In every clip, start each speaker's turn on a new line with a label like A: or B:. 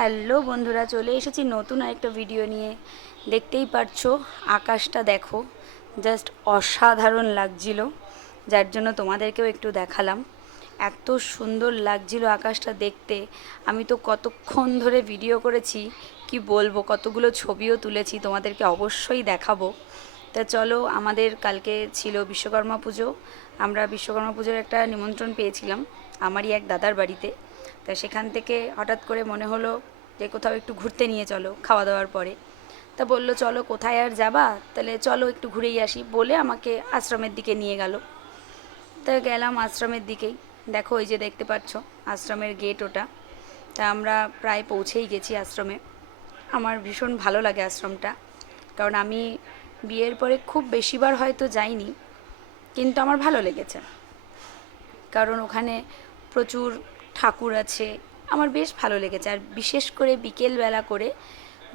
A: Hello বন্ধুরা, চলে এসেছি নতুন আরেকটা ভিডিও নিয়ে। দেখতেই পারছ, আকাশটা দেখো জাস্ট অসাধারণ লাগছিল। যার জন্য তোমাদেরকেও একটু দেখালাম। এত সুন্দর লাগছিল আকাশটা দেখতে। আমি তো কতক্ষণ ধরে ভিডিও করেছি, কি বলব, কতগুলো ছবিও তুলেছি, তোমাদেরকে অবশ্যই দেখাবো। তা চলো, আমাদের কালকে ছিল বিশ্বকর্মা পুজো। আমরা বিশ্বকর্মা পুজোর একটা নিমন্ত্রণ পেয়েছিলাম, আমারই এক দাদার বাড়িতে। তা সেখান থেকে হঠাৎ করে মনে হলো যে কোথাও একটু ঘুরতে নিয়ে চলো খাওয়া দাওয়ার পরে। তা বলল, চলো, কোথায় আর যাবা? তাহলে চলো, একটু ঘুরেই আসি। বলে আমাকে আশ্রমের দিকে নিয়ে গেল। তা গেলাম আশ্রমের দিকেই। দেখো, ওই যে দেখতে পাচ্ছ, আশ্রমের গেট ওটা। তা আমরা প্রায় পৌঁছেই গেছি আশ্রমে। আমার ভীষণ ভালো লাগে আশ্রমটা। কারণ আমি বিয়ের পরে খুব বেশিবার হয়তো যাইনি, কিন্তু আমার ভালো লেগেছে। কারণ ওখানে প্রচুর ঠাকুর আছে। আমার বেশ ভালো লেগেছে। আর বিশেষ করে বিকেলবেলা করে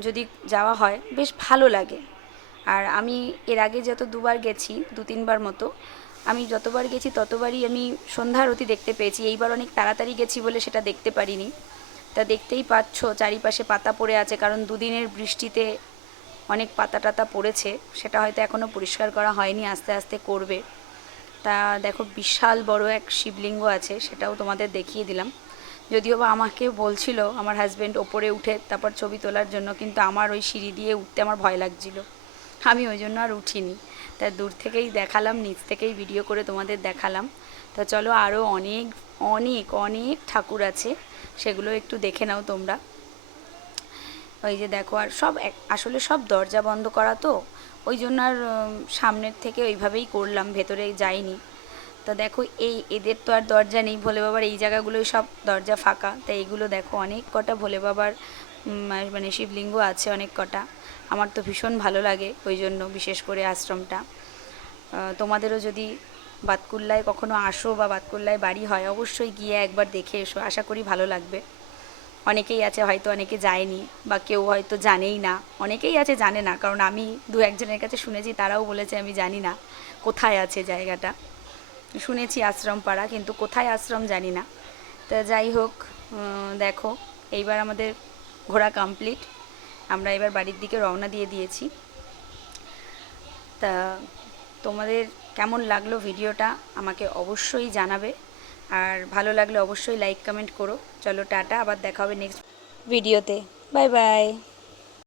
A: যদি যাওয়া হয়, বেশ ভালো লাগে। আর আমি এর আগে যত দুবার গেছি, দু তিনবার মতো, আমি যতবার গেছি ততবারই আমি সন্ধ্যা আরতি দেখতে পেয়েছি। এইবার অনেক তাড়াতাড়ি গেছি বলে সেটা দেখতে পারিনি। তা দেখতেই পাচ্ছ, চারিপাশে পাতা পড়ে আছে, কারণ দুদিনের বৃষ্টিতে অনেক পাতা টাতা পড়েছে। সেটা হয়তো এখনও পরিষ্কার করা হয়নি, আস্তে আস্তে করবে। তা দেখো, বিশাল বড় এক শিবলিঙ্গ আছে, সেটাও তোমাদের দেখিয়ে দিলাম। যদিও বা আমাকে বলছিল আমার হাজব্যান্ড ওপরে উঠে তারপর ছবি তোলার জন্য, কিন্তু আমার ওই সিঁড়ি দিয়ে উঠতে আমার ভয় লাগছিল। আমি ওই জন্য আর উঠিনি। তা দূর থেকেই দেখালাম, নিচ থেকেই ভিডিও করে তোমাদের দেখালাম। তা চলো আরও অনেক অনেক অনেক ঠাকুর আছে, সেগুলো একটু দেখে নাও তোমরা। ওই যে দেখো, আর সব আসলে সব দরজা বন্ধ করা তো, ওই জন্য আর সামনের থেকে ওইভাবেই করলাম, ভেতরে যাইনি। তা দেখো, এই এদের তো আর দরজা নেই। ভোলে বাবার এই জায়গাগুলোই সব দরজা ফাঁকা। তা এইগুলো দেখো, অনেক কটা ভোলে বাবার মানে শিবলিঙ্গ আছে অনেক কটা। আমার তো ভীষণ ভালো লাগে ওই জন্য, বিশেষ করে আশ্রমটা। তোমাদেরও যদি বাতকুল্লায় কখনো আসো বা বাতকুল্লায় বাড়ি হয়, অবশ্যই গিয়ে একবার দেখে এসো। আশা করি ভালো লাগবে। অনেকেই আছে হয়তো অনেকে যায়নি বা কেউ হয়তো জানেই না। অনেকেই আছে জানে না, কারণ আমি দু একজনের কাছে শুনেছি, তারাও বলেছে আমি জানি না কোথায় আছে জায়গাটা। শুনেছি আশ্রম পাড়া, কিন্তু কোথায় আশ্রম জানি না। তা যাই হোক দেখো, এইবার আমাদের ঘোরা কমপ্লিট আমরা এবার বাড়ির দিকে রওনা দিয়ে দিয়েছি। তা তোমাদের কেমন লাগল ভিডিওটা আমাকে অবশ্যই জানাবে। আর ভালো লাগলে অবশ্যই লাইক কমেন্ট করো। চলো, টাটা, আবার দেখা হবে নেক্সট ভিডিওতে বাই বাই